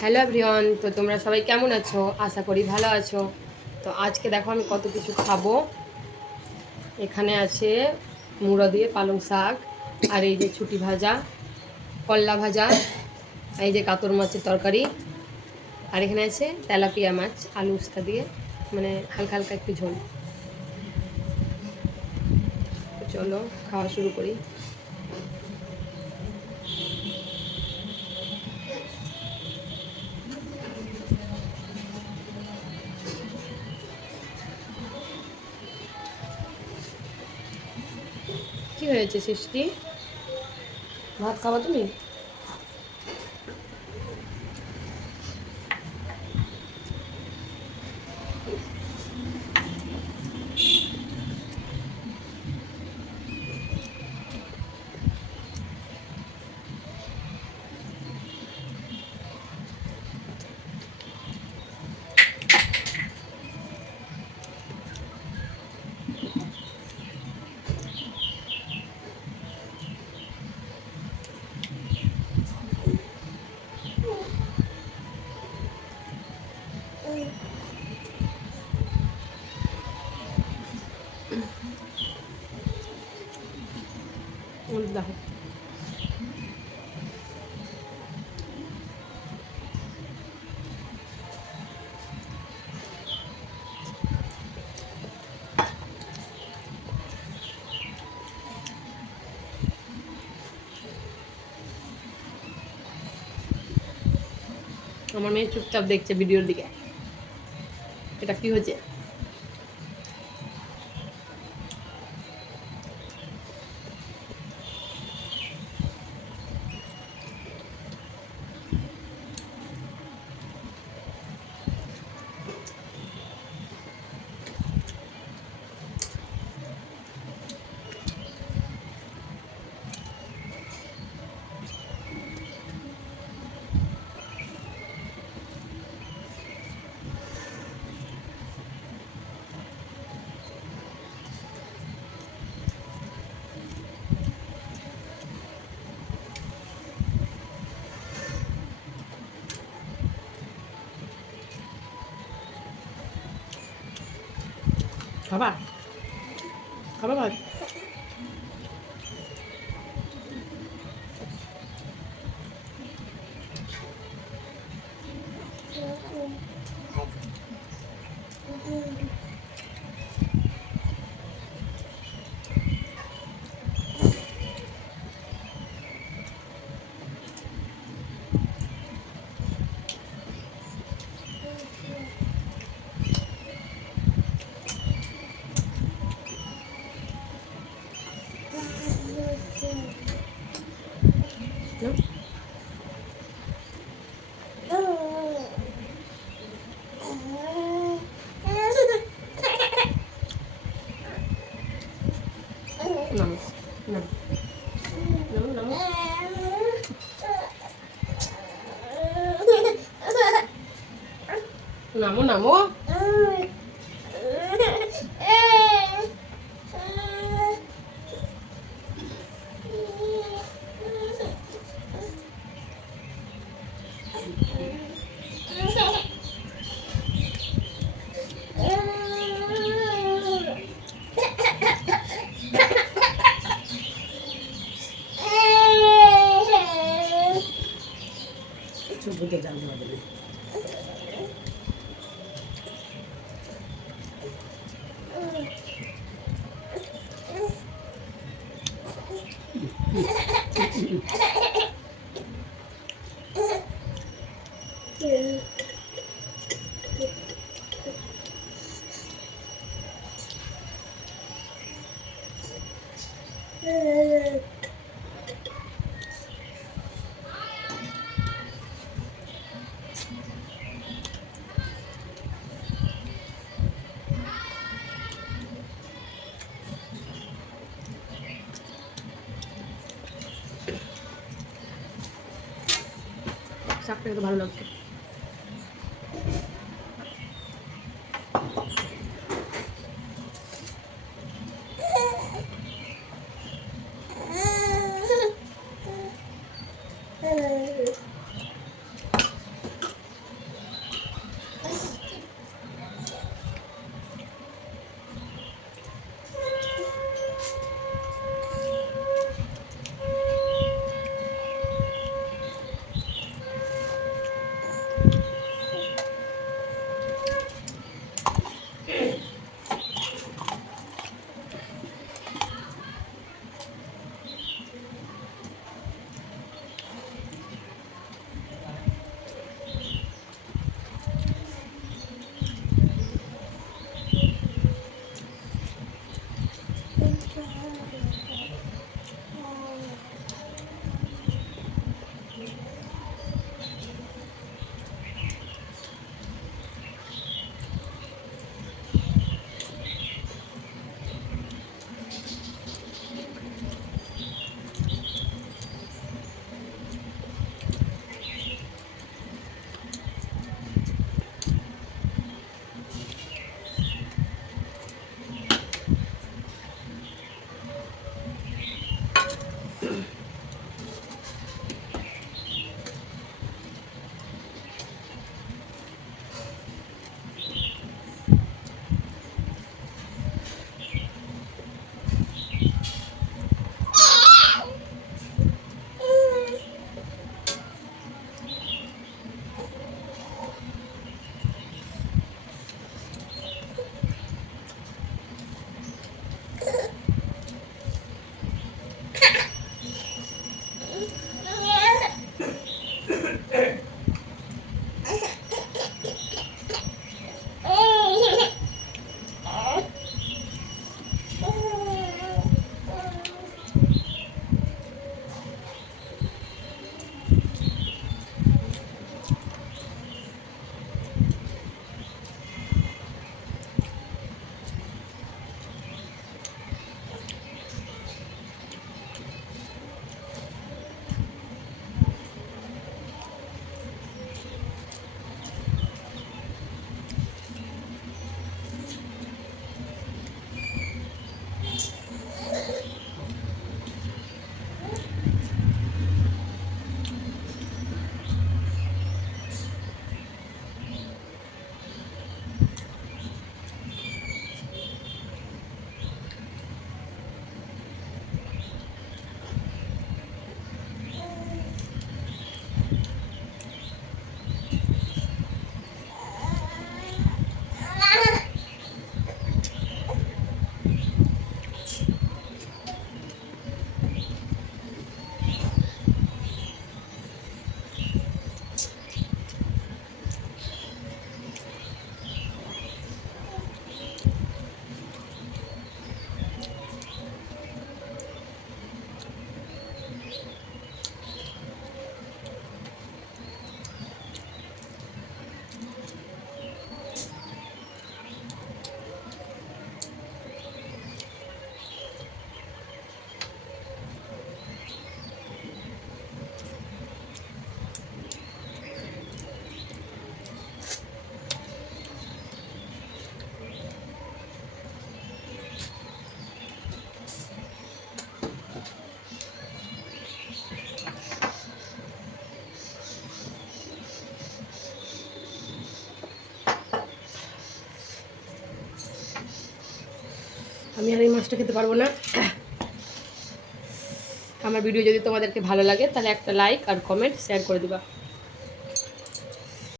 Hello everyone, তো তোমরা সবাই কেমন আছো? আশা করি ভালো আছো। তো আজকে দেখো আমি কত কিছু খাবো। এখানে আছে মুড়ো দিয়ে পালং শাক, আর এই যে ছুটি ভাজা, করলা ভাজা, এই যে কাতর মাছের তরকারি, আর এখানে আছে তেলাপিয়া মাছ আলু উস্তা দিয়ে, মানে হালকা হালকা একটু ঝোল। তো চলো খাওয়া শুরু করি। কি হয়েছে সৃষ্টি? ভাত খাবা তুমি? দেখো আমার মেয়ে চুপচাপ দেখছে ভিডিওর দিকে। এটা কি হয়েছে? খাবা খাবা ভাত? নামো নামো। বুঝে জানতে হবে। শাকটা খেতে ভালো লাগছে। আমি আর এই মাছটা খেতে পারবো না। আমার ভিডিও যদি তোমাদেরকে ভালো লাগে তাহলে একটা লাইক আর কমেন্ট শেয়ার করে দিবা।